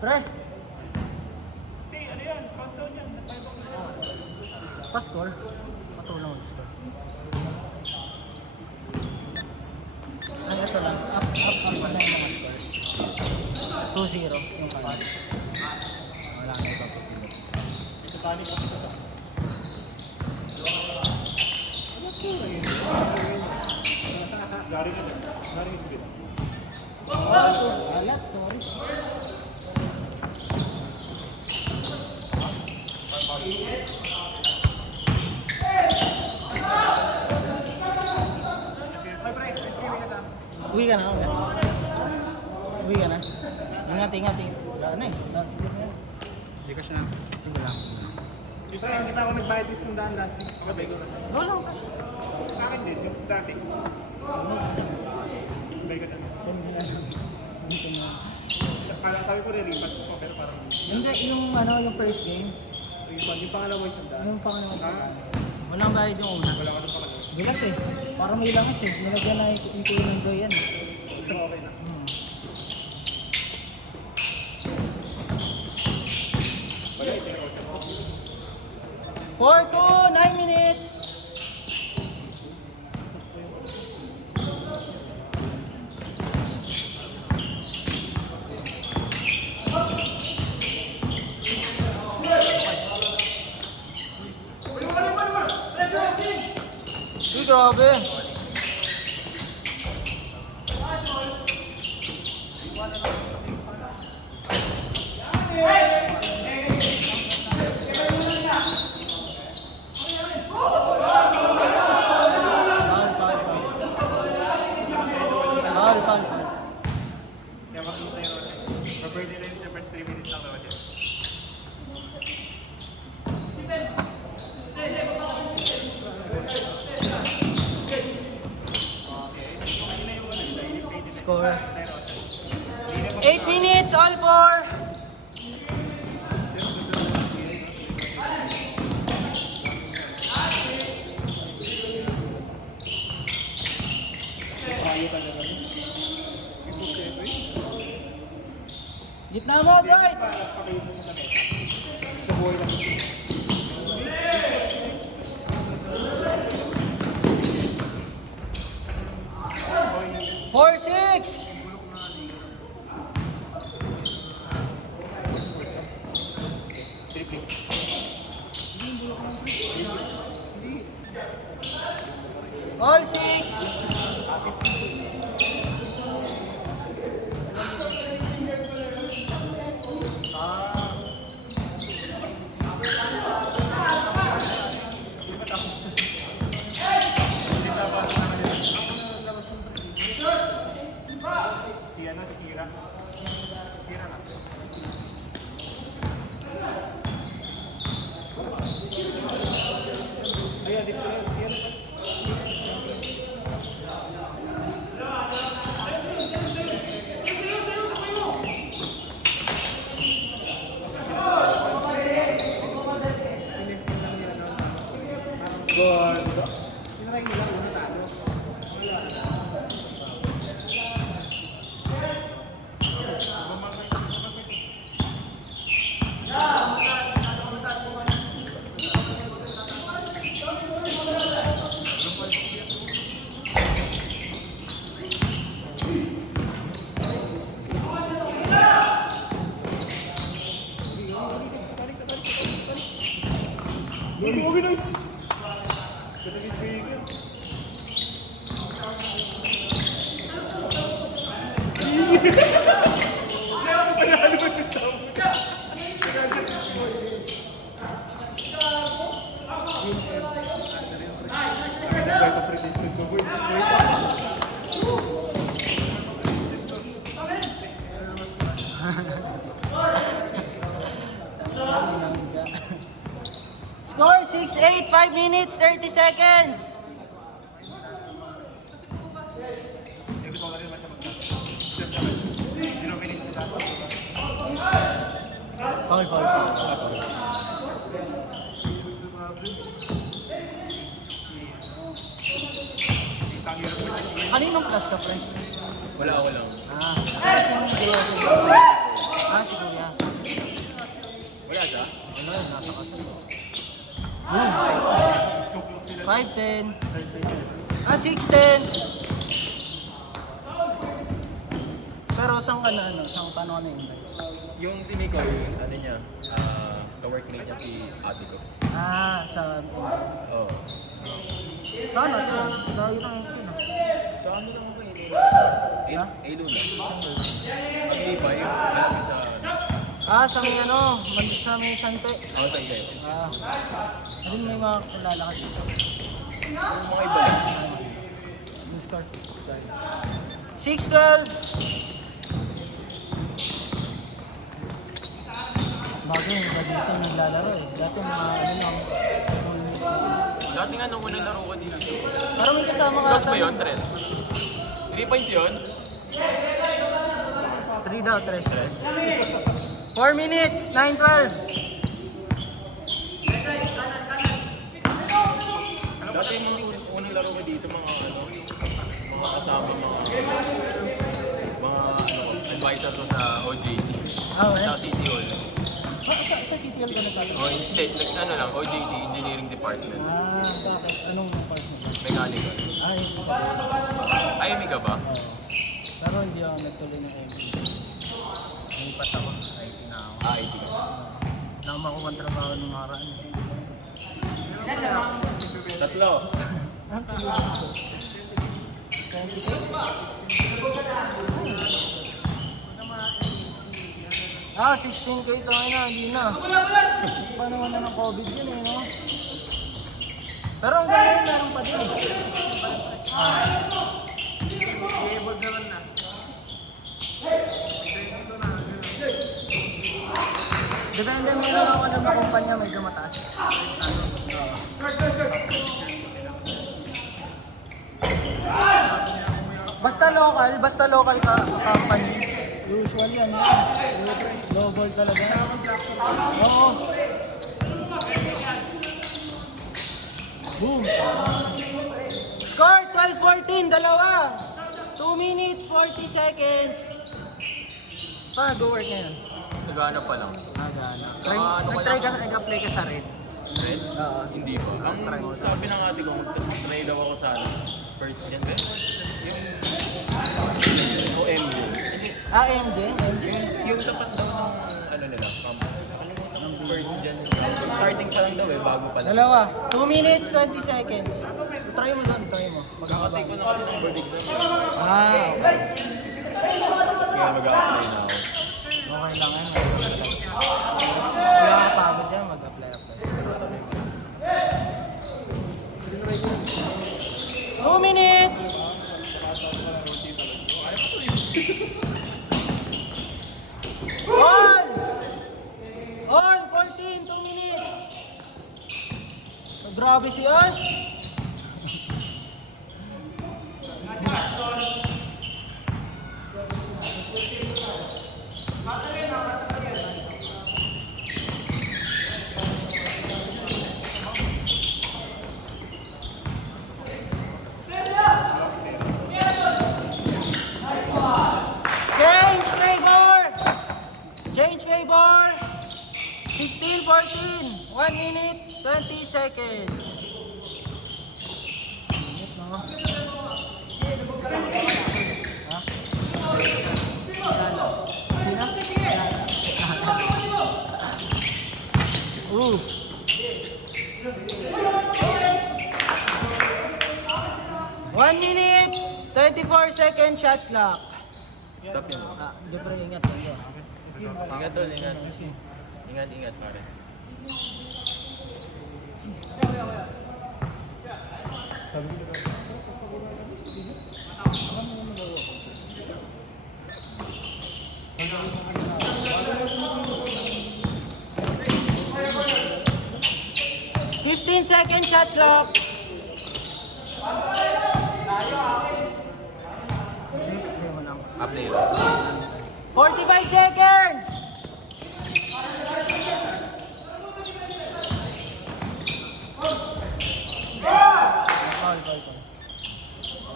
Pre! Hindi, ano yan? Countdown yan. Pa-score? Matulong mag-score. Ay, ito lang. Up na yung mga scores. 2-0 yung card. Wala na ibang pipili. Ito panik ako ito. Gary na din. Gary is good. Alat, sorry. Uwi ka na, uwi. Uwi ka na. Ingat. Wala na eh. Hindi ka siya na. Sige lang. Isa yung kita ako nagbayad yung sundaan last week. Gabi ko na. Wala ka. Sa akin din, yung dati. Bay ka na. Saan ka na? Dito na. Sabi ko nilipat ko pero parang... Hindi, yung first game. Yung pangalawa yung sundaan. Yung pangalawa sa walang bayad yung una. Wala ka doon pala. Bilas eh. Parang may langas eh. Nilagyan na yung tulong doon yan. Ito okay na. Bagay, tinakot ka po. 4 to 9 minutes! Uy, grabe! Foul. Kaya makikita yung Roche. Per-birthday na yung first 3 minutes lang na Roche. Score. 8 minutes, all four! Gitna mo, Bright! Four, six! All six! Si ano, si Kira. Kira na. Ayan, dito na yun. Good. Sinarayin nila kung natalo. Hindi mo binulis. Ito na yung Score 6-8, 5 minutes, 30 seconds! Foul. Kaninong class ka, pre? Wala. Si Kuya. 5-10. 6-10. Pero saan ka na ano? Saan paano ka na-invite? Yung si Nico, yung ano niya, ka-workmate niya si ate ko. Sa... Oo. Saan natin? Lagi lang yung pino. So ano lang ako Sa? Luna. Hindi pa yun. Malapit sa... Sa may ano? Sa may Sante. Ako sa iyo. Ano may mga kilala ka dito? Yung mga iba lang. Discard. 6-12. Bagay, iba dito naglalaro eh. Dati mga ano lang, school meet. Dati nga nung unang laro ko dito. Parang may kasama ka. Cross ba yun, Tren? 3 points yun? 3 daw, 3. 4 minutes, 9-12. Dati yung unang laro ko dito, mga ano, mga kasama, mga advisor ko sa OJT. Sa City Hall. Sa City Hall ka nagpapalaro? O, hindi, ano lang, OJT, Engineering Department. Bakit? Anong department? Mechanical. Hindi pa. IME ka ba? Pero hindi ako nagtuloy ng MB. Nilipat ako. IT na ako. IT ka. Nakakuha ang trabaho ng mga raan. Tatlo. 16K ito na, hindi na. Paano naman ng COVID yun eh, no? Pero ang ganda yun, meron pa din. I-able naman na. Depende mo lang ako ng mga kumpanya, medyo mataas. Basta local ka company. Usual yan. Low ball talaga. Oo. Boom. Score 12-14, dalawa. 2 minutes, 40 seconds. Go work ngayon. Naghanap pa lang. Nag-try ka, nag-apply ka sa Red. Red? Oo. Hindi pa. Ang sabi ng ate ko, try daw ako sa first gen. O MG. MJ? Yung tapat daw ng ano nila, first gen. Starting pa lang daw bago pa lang. Dalawa. 2 minutes, 20 seconds. Try mo doon, try mo. Kakatake ko na kasi ng verdict na. Okay. Tapos kaya mag-a-apply na ako. Okay lang yan. Wala ka pagod yan, mag-apply. 2 minutes! On! On! 14! 2 minutes! Grabe si Ash! Change favor. 16-14. 1 minute, 20 seconds. Minute, no? Sino? Ooh. 1 minute, 24 second shot clock. Stop yun. Libre, ingat lang. Ingat tol, ingat. Ingat, pare. Fifteen second shot clock. Apply. 45 seconds. Foul.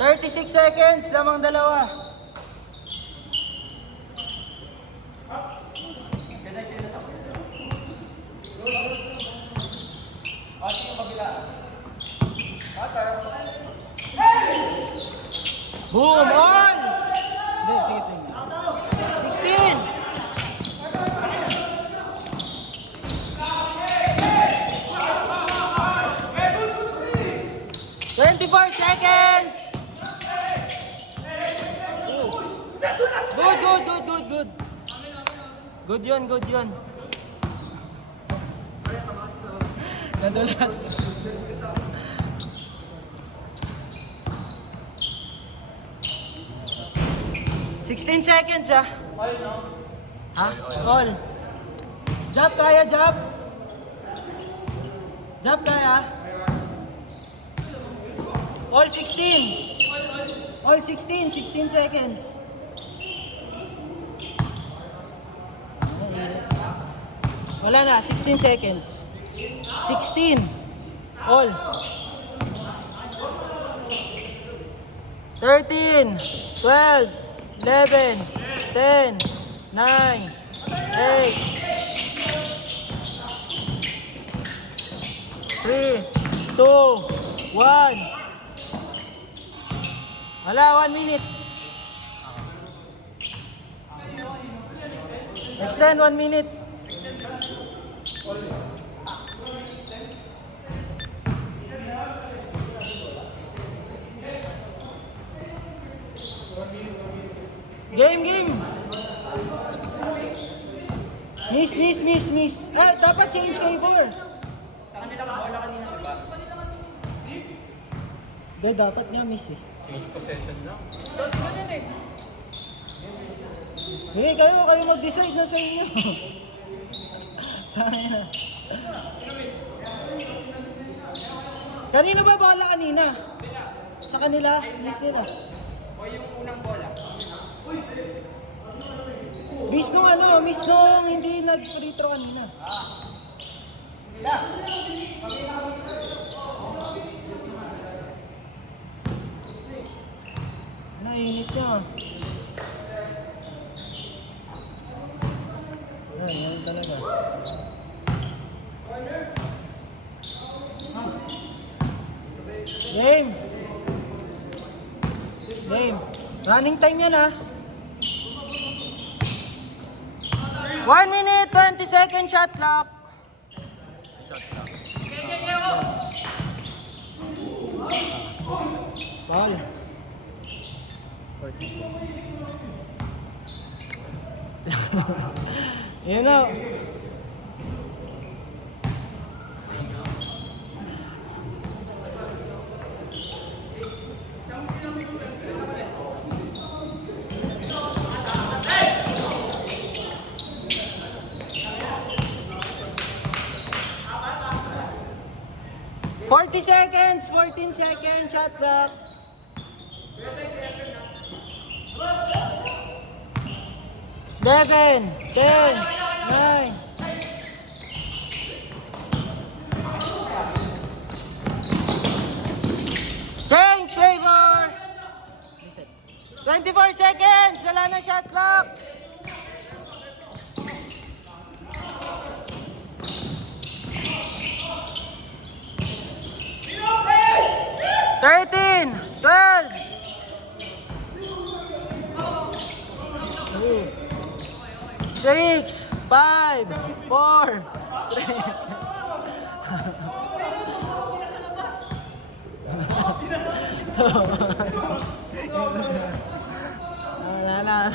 36 seconds, lamang dalawa. Boom! All! Hindi, sige, tingnan. 16! Seconds! Good. Good yun. Nadulas. "16 seconds, ah. Ha? All. Jab kaya, jab. Jab kaya. All 16. All 16 seconds. Wala na, 16 seconds. 16. All. 13, 12, 11, 10, 9, 8, 3, 2, 1. Wala, 1 minute. Extend 1 minute. Game. Miss. Dapat change favor. Sa kanila ka bola kanina, di ba? Hindi, dapat nga miss eh. Change possession lang. Kayo mag-decide na sa inyo. Sana yan. Kanina ba bola kanina? Sa kanila, miss nila. O yung unang bola. Miss nung hindi nag-free throw kanina. Nainit nyo. Yan talaga. Game. Running time yan, ha. 1 minute, 20 second shot clock. Ball. Yun na. Seconds, 14 seconds, shot clock. 11, 10, 9. Change favor. 24 seconds, wala na shot clock. Thirteen, 12, 6, 5, 4, 3. Wala.